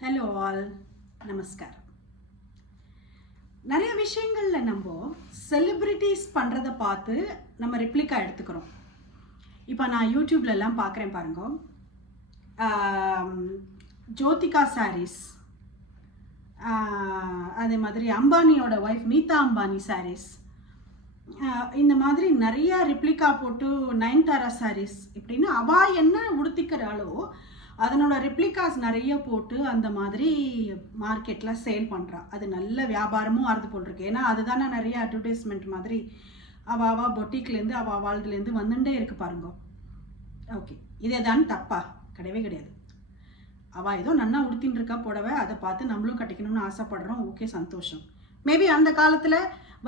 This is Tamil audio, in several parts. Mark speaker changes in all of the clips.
Speaker 1: ஹலோ ஆல் நமஸ்கார் நிறைய விஷயங்களில் நம்ம செலிப்ரிட்டிஸ் பண்ணுறத பார்த்து நம்ம ரிப்ளிகா எடுத்துக்கிறோம். இப்போ நான் யூடியூப்லலாம் பார்க்குறேன் பாருங்க. ஜோதிகா சாரீஸ் அதே மாதிரி அம்பானியோட ஒய்ஃப் நீதா அம்பானி சாரீஸ் இந்த மாதிரி நிறைய ரிப்ளிகா போட்டு நயன்தாரா சாரீஸ் இப்படின்னு அவா என்ன உடுத்திக்கிறாளோ அதனோட ரிப்ளிகாஸ் நிறைய போட்டு அந்த மாதிரி மார்க்கெட்டில் சேல் பண்ணுறா அது நல்ல வியாபாரமும் ஆறுது போட்டிருக்கு ஏன்னா அதுதானே நிறைய அட்வர்டைஸ்மெண்ட் மாதிரி அவ அவா பொட்டிக்லேருந்து அவள் வாழ்துலேருந்து வந்துட்டே இருக்கு பாருங்க. ஓகே இதே தான் தப்பா? கிடையவே கிடையாது. அவள் ஏதோ நன்னா உடுத்தின்னு இருக்கா புடவை. அதை பார்த்து நம்மளும் கட்டிக்கணும்னு ஆசைப்படுறோம். ஓகே சந்தோஷம். மேபி அந்த காலத்தில்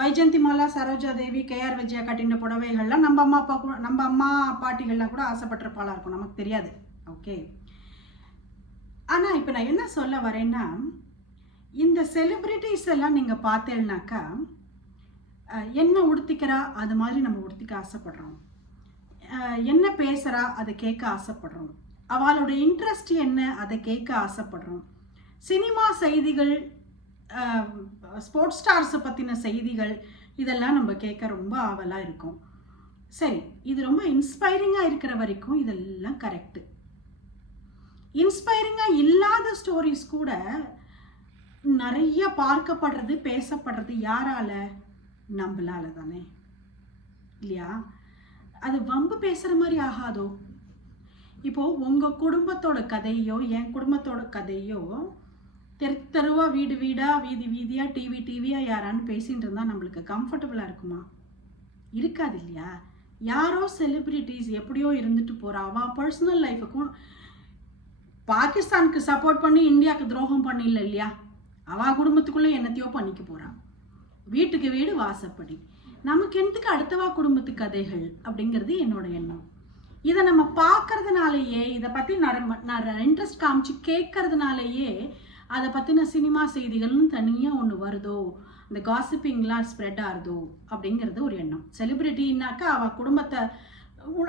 Speaker 1: வைஜந்தி மாலா சரோஜா தேவி கேஆர் விஜயா கட்டின புடவைகள்லாம் நம்ம அம்மா அப்பா கூட நம்ம அம்மா பாட்டிகள்லாம் கூட ஆசைப்பட்டிருப்பாளாக இருக்கும். நமக்கு தெரியாது. ஓகே ஆனால் இப்போ நான் என்ன சொல்ல வரேன்னா இந்த செலிப்ரிட்டிஸ் எல்லாம் நீங்கள் பார்த்தேன்னாக்கா என்ன உடுத்திக்கிறா அது மாதிரி நம்ம உடுத்திக்க ஆசைப்படுறோம். என்ன பேசுகிறா அதை கேட்க ஆசைப்படுறோம். அவளோட இன்ட்ரெஸ்ட் என்ன அதை கேட்க ஆசைப்படுறோம். சினிமா செய்திகள் ஸ்போர்ட்ஸ் ஸ்டார்ஸை பற்றின செய்திகள் இதெல்லாம் நம்ம கேட்க ரொம்ப ஆவலாக இருக்கும். சரி இது ரொம்ப இன்ஸ்பைரிங்காக இருக்கிற வரைக்கும் இதெல்லாம் கரெக்டு இன்ஸ்பைரிங்காக இல்லாத ஸ்டோரிஸ் கூட நிறைய பார்க்கப்படுறது பேசப்படுறது யாரால? நம்மளால தானே இல்லையா? அது வம்பு பேசுகிற மாதிரி ஆகாதோ? இப்போ உங்கள் குடும்பத்தோட கதையோ என் குடும்பத்தோட கதையோ தெரு தெருவாக வீடு வீடாக வீதி வீதியாக டிவி டிவியாக யாரான்னு பேசிட்டு இருந்தால் நம்மளுக்கு கம்ஃபர்டபுளாக இருக்குமா? இருக்காது இல்லையா? யாரோ செலிப்ரிட்டிஸ் எப்படியோ இருந்துட்டு போகிறா அவள் பர்சனல் லைஃபுக்கும் பாகிஸ்தானுக்கு சப்போர்ட் பண்ணி இந்தியாவுக்கு துரோகம் பண்ணில்ல இல்லையா? அவள் குடும்பத்துக்குள்ளே என்னத்தையோ பண்ணிக்க போகிறான் வீட்டுக்கு வீடு வாசப்படி. நமக்கு எந்தக்கு அடுத்தவா குடும்பத்து கதைகள் அப்படிங்கிறது என்னோட எண்ணம். இதை நம்ம பார்க்கறதுனாலயே இதை பற்றி நான் இன்ட்ரெஸ்ட் காமிச்சு கேட்கறதுனாலயே அதை பற்றின சினிமா செய்திகள்னு தனியாக ஒன்று வருதோ? இந்த காசிப்பிங்லாம் ஸ்ப்ரெட் ஆகுதோ? அப்படிங்கிறது ஒரு எண்ணம். செலிப்ரிட்டின்னாக்கா அவள் குடும்பத்தை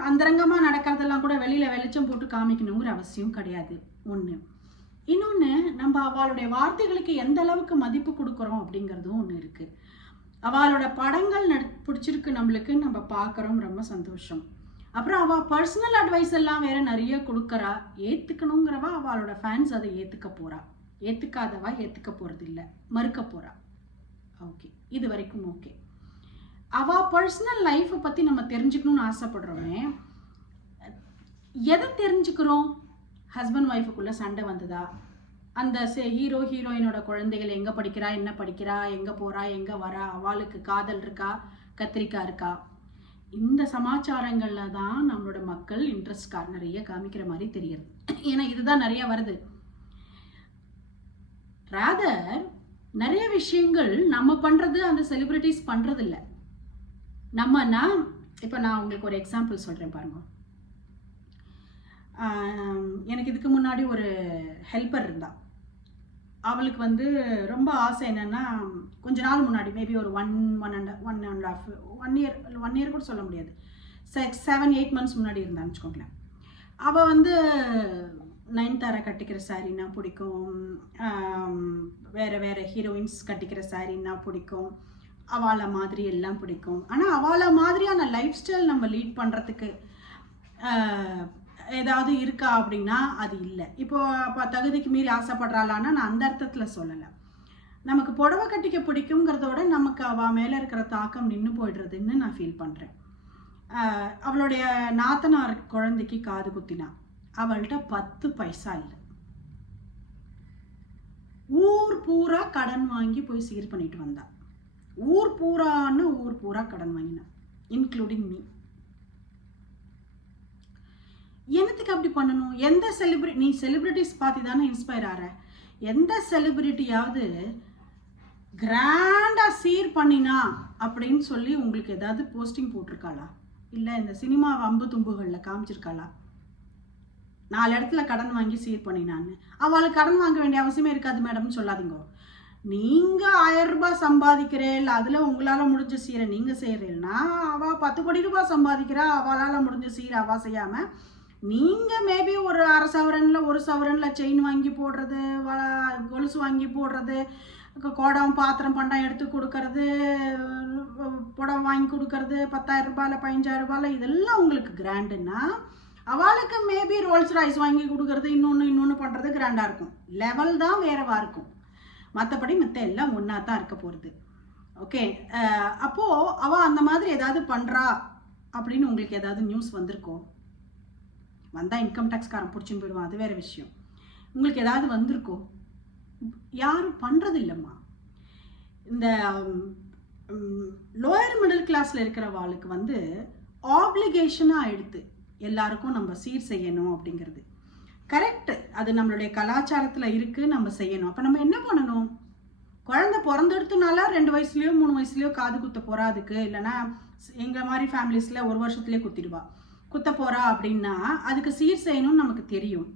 Speaker 1: அந்தரங்கமாக நடக்கிறதெல்லாம் கூட வெளியில் வெளிச்சம் போட்டு காமிக்கணுங்கிற அவசியம் கிடையாது. ஒன்று இன்னொன்று நம்ம அவளுடைய வார்த்தைகளுக்கு எந்த அளவுக்கு மதிப்பு கொடுக்குறோம் அப்படிங்கிறதும் ஒன்று இருக்குது அவளோட படங்கள் நட் பிடிச்சிருக்கு நம்மளுக்கு நம்ம பார்க்குறோம் ரொம்ப சந்தோஷம். அப்புறம் அவள் பர்சனல் அட்வைஸ் எல்லாம் வேற நிறைய கொடுக்குறா. ஏற்றுக்கணுங்கிறவா அவளோட ஃபேன்ஸ் அதை ஏற்றுக்க போகிறா ஏற்றுக்காதவா ஏற்றுக்க போகிறது இல்லை மறுக்க போகிறா ஓகே இது வரைக்கும் ஓகே அவள் பர்சனல் லைஃப்பை பற்றி நம்ம தெரிஞ்சுக்கணும்னு ஆசைப்படுறோமே. எதை தெரிஞ்சுக்கிறோம்? ஹஸ்பண்ட் ஒய்ஃபுக்குள்ளே சண்டை வந்ததா? அந்த ஹீரோ ஹீரோயினோட குழந்தைகள் எங்கே படிக்கிறா என்ன படிக்கிறா எங்கே போகிறா எங்கே வரா அவளுக்கு காதல் இருக்கா கத்திரிக்காய் இருக்கா? இந்த சமாச்சாரங்களில் தான் நம்மளோட மக்கள் இன்ட்ரெஸ்ட் கா நிறைய காமிக்கிற மாதிரி தெரியுது. ஏன்னா இதுதான் நிறைய வருது. ராதர் நிறைய விஷயங்கள் நம்ம பண்ணுறது அந்த செலிப்ரிட்டிஸ் பண்ணுறதில்ல நம்மனா இப்போ நான் உங்களுக்கு ஒரு எக்ஸாம்பிள் சொல்கிறேன் பாருங்கள் எனக்கு இதுக்கு முன்னாடி ஒரு ஹெல்ப்பர் இருந்தா. அவளுக்கு வந்து ரொம்ப ஆசை என்னென்னா கொஞ்ச நாள் முன்னாடி மேபி ஒரு one one and one and half one year one year கூட சொல்ல முடியாது. சிக்ஸ் செவன் எயிட் மந்த்ஸ் முன்னாடி இருந்தான்னு வச்சுக்கோங்களேன். அவள் வந்து நயன்தாரா கட்டிக்கிற சாரீனா பிடிக்கும். வேறு வேறு ஹீரோயின்ஸ் கட்டிக்கிற சாரீனா பிடிக்கும். அவளை மாதிரி எல்லாம் பிடிக்கும். ஆனால் அவளை மாதிரியான லைஃப் ஸ்டைல் நம்ம லீட் பண்ணுறதுக்கு ஏதாவது இருக்கா அப்படின்னா அது இல்லை. இப்போ அப்போ தகுதிக்கு மீறி ஆசைப்படுறாளான்னா நான் அந்த அர்த்தத்தில் சொல்லலை. நமக்கு புடவை கட்டிக்க பிடிக்குங்கிறதோட நமக்கு அவள் மேலே இருக்கிற தாக்கம் நின்று போயிடுறதுன்னு நான் ஃபீல் பண்ணுறேன் அவளுடைய நாத்தனார் குழந்தைக்கு காது குத்தினா அவள்கிட்ட பத்து பைசா இல்லை. ஊர் பூரா கடன் வாங்கி போய் சீர் பண்ணிட்டு வந்தா. ஊர் பூரான்னு ஊர் பூரா கடன் வாங்கினான் இன்க்ளூடிங் மீ என்னத்துக்கு அப்படி பண்ணணும்? எந்த செலிப்ரிட்டி நீ செலிபிரிட்டிஸ் பார்த்து தானே இன்ஸ்பயர் ஆகிற எந்த செலிபிரிட்டியாவது கிராண்டாக சீர் பண்ணினா அப்படின்னு சொல்லி உங்களுக்கு ஏதாவது போஸ்டிங் போட்டிருக்காளா? இல்லை இந்த சினிமா வம்பு தும்புகளில் காமிச்சிருக்காளா? நாலு இடத்துல கடன் வாங்கி சீர் பண்ணினான்னு. அவளுக்கு கடன் வாங்க வேண்டிய அவசியமே இருக்காது மேடம்னு சொல்லாதீங்க. நீங்கள் ஆயிரம் ரூபாய் சம்பாதிக்கிறேன் அதில் உங்களால் முடிஞ்ச சீரை நீங்கள் செய்கிறீங்கன்னா அவள் பத்து கோடி ரூபாய் சம்பாதிக்கிறா அவளால் முடிஞ்ச சீரை அவள் செய்யாமல் நீங்கள் மேபி ஒரு அரை சவரனில் ஒரு சவரனில் செயின் வாங்கி போடுறது வ கொலுசு வாங்கி போடுறது குடம் பாத்திரம் பண்டம் எடுத்து கொடுக்கறது புடம் வாங்கி கொடுக்கறது பத்தாயிரம் ரூபாயில் பதினஞ்சாயிரம் ரூபாயில் இதெல்லாம் உங்களுக்கு கிராண்டுன்னா அவளுக்கு மேபி ரோல்ஸ் ராய்ஸ் வாங்கி கொடுக்கறது இன்னொன்று இன்னொன்று பண்ணுறது கிராண்டாக இருக்கும். லெவல் தான் வேறவா இருக்கும். மற்றபடி மற்ற எல்லாம் ஒன்றா தான் இருக்க போகிறது ஓகே அப்போது அவள் அந்த மாதிரி ஏதாவது பண்ணுறா அப்படின்னு உங்களுக்கு ஏதாவது நியூஸ் வந்திருக்கோம் வந்தால் இன்கம் டேக்ஸ்காரன் பிடிச்சின்னு போயிடுவான். அது வேற விஷயம். உங்களுக்கு ஏதாவது வந்திருக்கோ? யாரும் பண்ணுறது இல்லைம்மா இந்த லோயர் மிடில் கிளாஸில் இருக்கிறவாளுக்கு வந்து ஆப்ளிகேஷனாக ஆயிடுது எல்லாருக்கும் நம்ம சீர் செய்யணும் அப்படிங்கிறது. கரெக்டு அது நம்மளுடைய கலாச்சாரத்தில் இருக்குது நம்ம செய்யணும். அப்போ நம்ம என்ன பண்ணணும்? குழந்தை பிறந்தெடுத்தனால ரெண்டு வயசுலேயோ மூணு வயசுலேயோ காது குத்த போறா அதுக்கு. இல்லைன்னா எங்கள் மாதிரி ஃபேமிலிஸில் ஒரு வருஷத்துலேயே குத்திடுவா. குத்த போறா அப்படின்னா அதுக்கு சீர் செய்யணும்னு நமக்கு தெரியும்.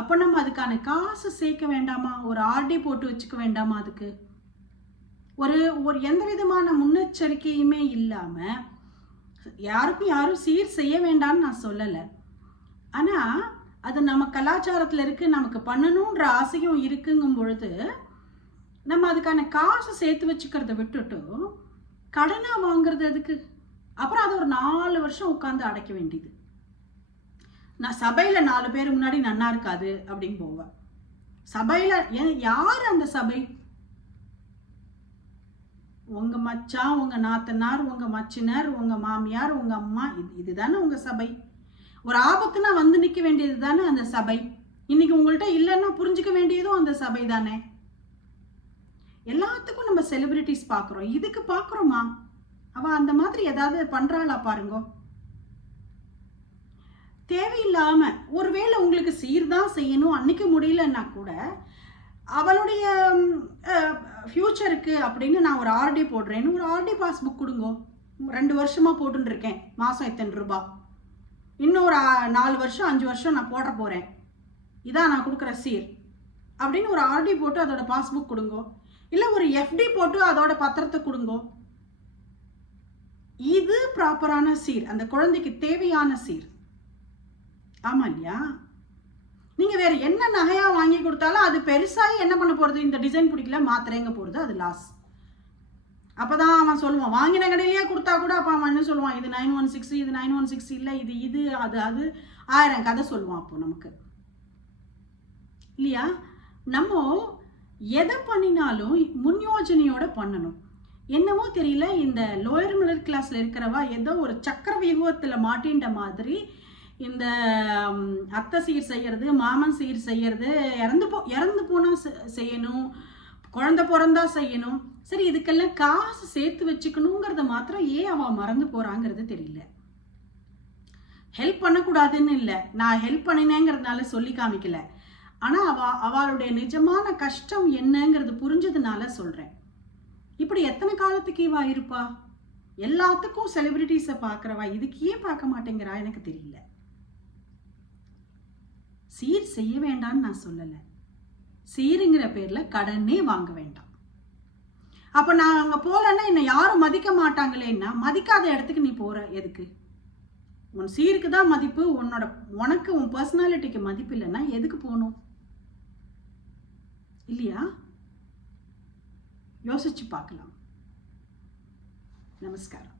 Speaker 1: அப்போ நம்ம அதுக்கான காசு சேர்க்க வேண்டாமா? ஒரு ஆர்டி போட்டு வச்சுக்க வேண்டாமா அதுக்கு? ஒரு ஒரு எந்த விதமான முன்னெச்சரிக்கையுமே இல்லாமல் யாருக்கும் யாரும் சீர் செய்ய வேண்டாம்னு நான் சொல்லலை. ஆனால் அது நம்ம கலாச்சாரத்தில் இருக்குது நமக்கு பண்ணணுன்ற ஆசையும் இருக்குங்கும் பொழுது நம்ம அதுக்கான காசு சேர்த்து வச்சுக்கிறத விட்டுட்டு கடனாக வாங்குறது அதுக்கு அப்புறம் அது ஒரு நாலு வருஷம் உட்காந்து அடைக்க வேண்டியது. நான் சபையில் நாலு பேர் முன்னாடி நன்னா இருக்காது அப்படின்னு போவேன் சபையில் ஏன் யார் அந்த சபை? உங்கள் மச்சான் உங்கள் நாத்தனார் உங்கள் மச்சினர் உங்கள் மாமியார் உங்கள் அம்மா இது இதுதானே உங்கள் சபை? ஒரு ஆபத்துனா வந்து நிற்க வேண்டியது தானே அந்த சபை? இன்னைக்கு உங்கள்கிட்ட இல்லைன்னா புரிஞ்சுக்க வேண்டியதும் அந்த சபை தானே எல்லாத்துக்கும் நம்ம செலிபிரிட்டிஸ் பார்க்குறோம் இதுக்கு பார்க்குறோமா அவ அந்த மாதிரி ஏதாவது பண்றாளா பாருங்க. தேவையில்லாம ஒருவேளை உங்களுக்கு சீர்தான் செய்யணும் அன்னைக்கு முடியலன்னா கூட அவளுடைய ஃப்யூச்சருக்கு அப்படின்னு நான் ஒரு ஆர்டி போடுறேன்னு ஒரு ஆர்டி பாஸ்புக் கொடுங்கோ. ரெண்டு வருஷமா போட்டுருக்கேன் மாதம் மாசம் எத்தனை ரூபா. இன்னும் ஒரு நாலு வருஷம் அஞ்சு வருஷம் நான் போட போறேன். இதான் நான் கொடுக்குற சீர். அப்படின்னு ஒரு ஆர்டி போட்டு அதோட பாஸ்புக் கொடுங்கோ. இல்லை ஒரு எஃப்டி போட்டு அதோட பத்திரத்தை கொடுங்கோ. இது ப்ராப்பரான சீர். அந்த குழந்தைக்கு தேவையான சீர். ஆமா இல்லையா நீங்க வேற என்ன நகையா வாங்கி கொடுத்தாலும் அது பெருசாகி என்ன பண்ண போறது? இந்த டிசைன் பிடிக்கல மாத்திரைங்க போறது அது லாஸ் அப்பதான் அவன் சொல்லுவான் வாங்கின கடையிலேயே கொடுத்தா கூட அப்ப அவன் என்ன சொல்லுவான்? இது நைன் ஒன் சிக்ஸ் இது நைன் ஒன் சிக்ஸ் இல்லை இது இது அது அது. ஆயிரம் கதை சொல்லுவான் அப்போ நமக்கு. இல்லையா? நம்ம எதை பண்ணினாலும் முன்யோஜனையோட பண்ணணும். என்னவோ தெரியல இந்த லோயர் மிடில் கிளாஸில் இருக்கிறவா ஏதோ ஒரு சக்கர வியூகத்தில் மாட்டின்ற மாதிரி இந்த அத்தை சீர் செய்கிறது மாமன் சீர் செய்யறது இறந்து போ இறந்து போனால் செய்யணும் குழந்த பிறந்தா செய்யணும். சரி இதுக்கெல்லாம் காசு சேர்த்து வச்சுக்கணுங்கிறத மாத்திரம் ஏன் அவள் மறந்து போகிறாங்கிறது தெரியல. ஹெல்ப் பண்ணக்கூடாதுன்னு இல்லை. நான் ஹெல்ப் பண்ணினேங்கிறதுனால சொல்லி காமிக்கல. ஆனால் அவ அவளுடைய நிஜமான கஷ்டம் என்னங்கிறது புரிஞ்சதுனால சொல்கிறேன் இப்படி எத்தனை காலத்துக்கு இவா இருப்பா? எல்லாத்துக்கும் செலிபிரிட்டிஸை பார்க்குறவா? இதுக்கு ஏன் பார்க்க மாட்டேங்கிறா? எனக்கு தெரியல. சீர் செய்ய வேண்டாம்னு நான் சொல்லலை. சீருங்கிற பேரில் கடனே வாங்க வேண்டாம். அப்போ நான் அங்கே போகலன்னா என்னை யாரும் மதிக்க மாட்டாங்களேன்னா மதிக்காத இடத்துக்கு நீ போகிற எதுக்கு? உன் சீருக்கு தான் மதிப்பு உன்னோட உனக்கு உன் பர்சனாலிட்டிக்கு மதிப்பு இல்லைன்னா எதுக்கு போகணும்? இல்லையா? யோசிச்சு பார்க்கலாம். நமஸ்காரம்.